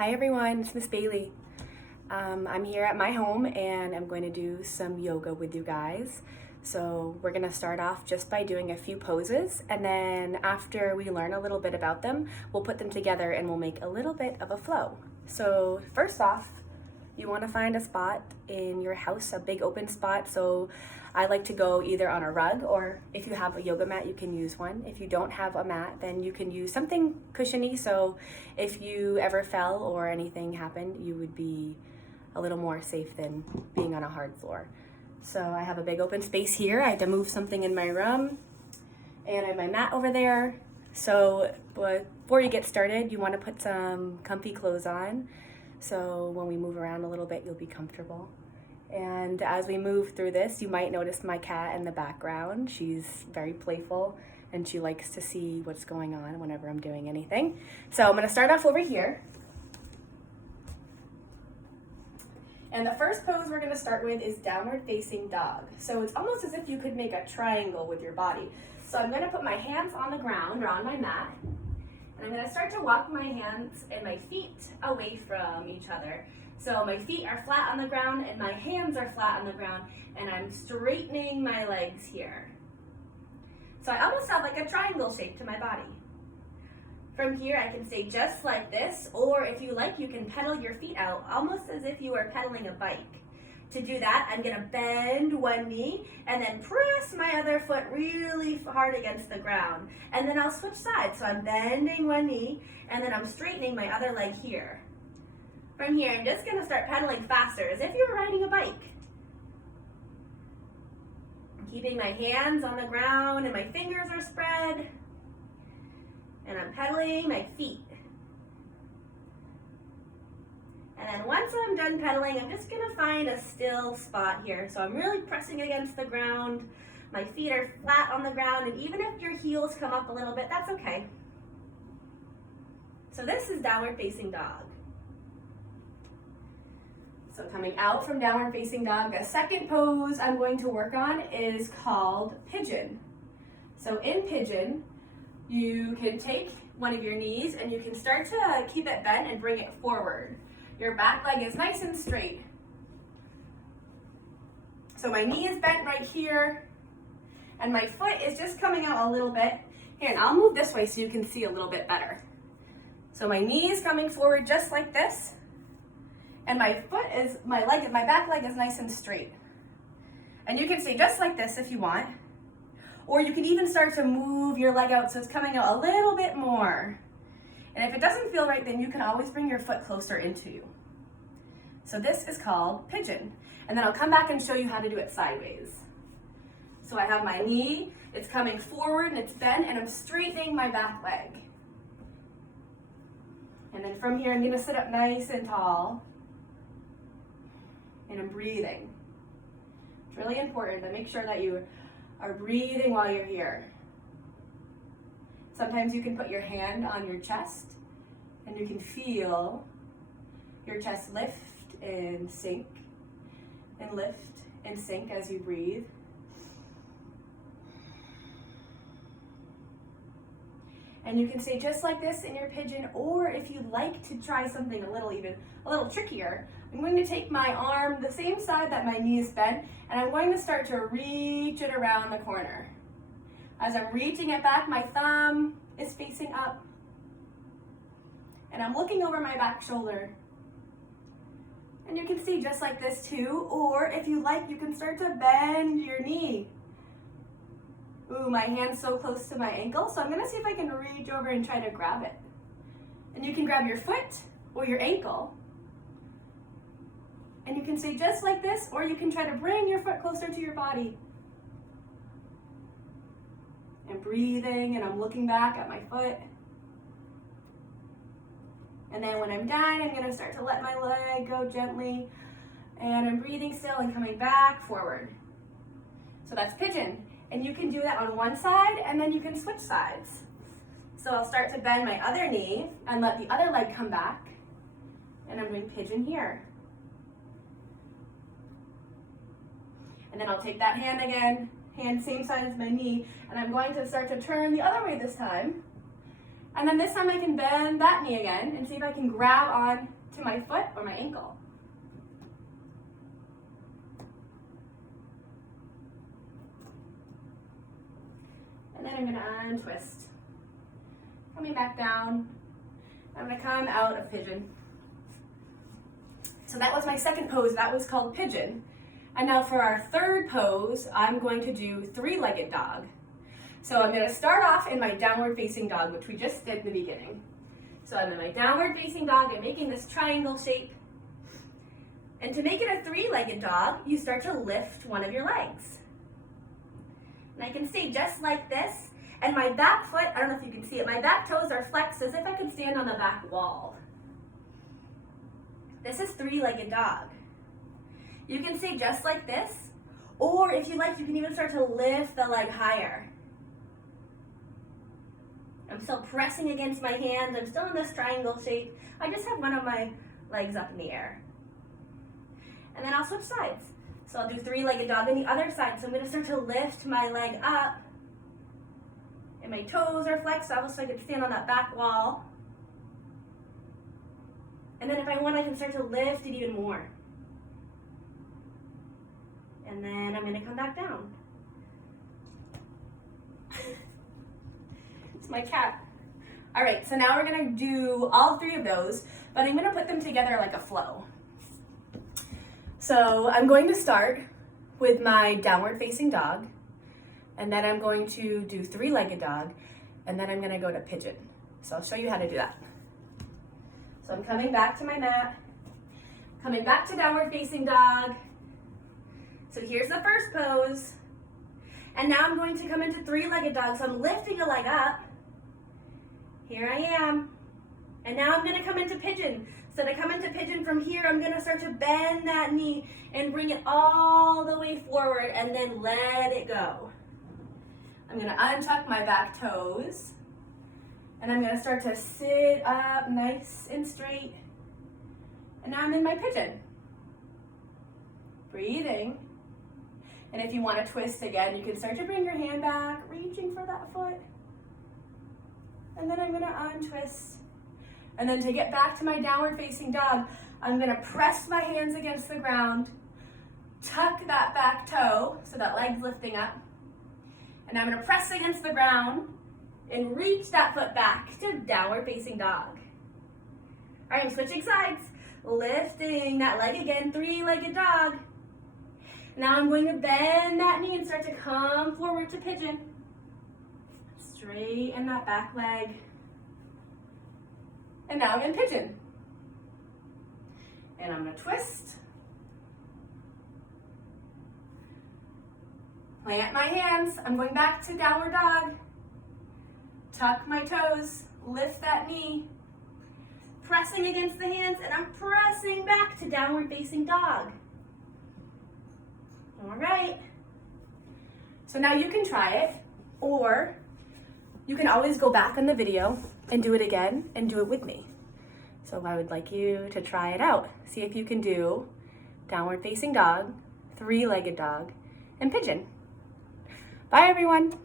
Hi everyone, it's Miss Bailey. I'm here at my home and I'm going to do some yoga with you guys. So we're going to start off just by doing a few poses, and then after we learn a little bit about them, we'll put them together and we'll make a little bit of a flow. So first off, you want to find a spot in your house, a big open spot. So I like to go either on a rug, or if you have a yoga mat, you can use one. If you don't have a mat, then you can use something cushiony. So if you ever fell or anything happened, you would be a little more safe than being on a hard floor. So I have a big open space here. I had to move something in my room, and I have my mat over there. So before you get started, you want to put some comfy clothes on. So when we move around a little bit, you'll be comfortable. And as we move through this, you might notice my cat in the background. She's very playful and she likes to see what's going on whenever I'm doing anything. So I'm going to start off over here. And the first pose we're going to start with is downward facing dog. So it's almost as if you could make a triangle with your body. So I'm going to put my hands on the ground or on my mat. And I'm going to start to walk my hands and my feet away from each other. So my feet are flat on the ground and my hands are flat on the ground, and I'm straightening my legs here. So I almost have like a triangle shape to my body. From here I can stay just like this, or if you like, you can pedal your feet out almost as if you were pedaling a bike. To do that, I'm going to bend one knee and then press my other foot really hard against the ground. And then I'll switch sides. So I'm bending one knee and then I'm straightening my other leg here. From here, I'm just going to start pedaling faster as if you were riding a bike. I'm keeping my hands on the ground and my fingers are spread. And I'm pedaling my feet. And then once I'm done pedaling, I'm just going to find a still spot here. So I'm really pressing against the ground. My feet are flat on the ground, and even if your heels come up a little bit, that's okay. So this is downward facing dog. So coming out from downward facing dog, a second pose I'm going to work on is called pigeon. So in pigeon, you can take one of your knees and you can start to keep it bent and bring it forward. Your back leg is nice and straight. So my knee is bent right here, and my foot is just coming out a little bit. Here, and I'll move this way so you can see a little bit better. So my knee is coming forward just like this, and my back leg is nice and straight. And you can stay just like this if you want, or you can even start to move your leg out so it's coming out a little bit more. And if it doesn't feel right, then you can always bring your foot closer into you. So this is called pigeon. And then I'll come back and show you how to do it sideways. So I have my knee, it's coming forward and it's bent, and I'm straightening my back leg. And then from here, I'm going to sit up nice and tall. And I'm breathing. It's really important to make sure that you are breathing while you're here. Sometimes you can put your hand on your chest and you can feel your chest lift and sink and lift and sink as you breathe. And you can stay just like this in your pigeon, or if you'd like to try something a little trickier, I'm going to take my arm the same side that my knee is bent, and I'm going to start to reach it around the corner. As I'm reaching it back, my thumb is facing up. And I'm looking over my back shoulder. And you can see just like this too, or if you like, you can start to bend your knee. Ooh, my hand's so close to my ankle, so I'm gonna see if I can reach over and try to grab it. And you can grab your foot or your ankle. And you can stay just like this, or you can try to bring your foot closer to your body. I'm breathing and I'm looking back at my foot. And then when I'm done, I'm going to start to let my leg go gently. And I'm breathing still and coming back forward. So that's pigeon. And you can do that on one side, and then you can switch sides. So I'll start to bend my other knee and let the other leg come back. And I'm doing pigeon here. And then I'll take that hand again, hand same side as my knee, and I'm going to start to turn the other way this time. And then this time I can bend that knee again and see if I can grab on to my foot or my ankle. And then I'm gonna untwist. Coming back down. I'm gonna come out of pigeon. So that was my second pose, that was called pigeon. And now for our third pose, I'm going to do three-legged dog. So I'm gonna start off in my downward facing dog, which we just did in the beginning. So I'm in my downward facing dog, I'm making this triangle shape. And to make it a three-legged dog, you start to lift one of your legs. And I can stay just like this, and my back foot, I don't know if you can see it, my back toes are flexed as if I could stand on the back wall. This is three-legged dog. You can stay just like this, or if you like, you can even start to lift the leg higher. I'm still pressing against my hands, I'm still in this triangle shape. I just have one of my legs up in the air. And then I'll switch sides. So I'll do three-legged dog on the other side. So I'm gonna start to lift my leg up, and my toes are flexed up so I can stand on that back wall. And then if I want, I can start to lift it even more. And then I'm gonna come back down. It's my cat. All right, so now we're gonna do all three of those, but I'm gonna put them together like a flow. So I'm going to start with my downward facing dog, and then I'm going to do three-legged dog, and then I'm gonna go to pigeon. So I'll show you how to do that. So I'm coming back to my mat, coming back to downward facing dog. So here's the first pose. And now I'm going to come into three-legged dog. So I'm lifting a leg up. Here I am. And now I'm gonna come into pigeon. So to come into pigeon from here, I'm gonna start to bend that knee and bring it all the way forward and then let it go. I'm gonna untuck my back toes. And I'm gonna start to sit up nice and straight. And now I'm in my pigeon. Breathing. And if you want to twist again, you can start to bring your hand back, reaching for that foot. And then I'm gonna untwist. And then to get back to my downward facing dog, I'm gonna press my hands against the ground, tuck that back toe, so that leg's lifting up. And I'm gonna press against the ground and reach that foot back to downward facing dog. All right, I'm switching sides. Lifting that leg again, three-legged dog. Now I'm going to bend that knee and start to come forward to pigeon. Straighten that back leg. And now I'm in pigeon. And I'm gonna twist. Plant my hands. I'm going back to downward dog. Tuck my toes, lift that knee. Pressing against the hands, and I'm pressing back to downward facing dog. All right. So now you can try it, or you can always go back on the video and do it again and do it with me. So I would like you to try it out. See if you can do downward facing dog, three-legged dog, and pigeon. Bye everyone.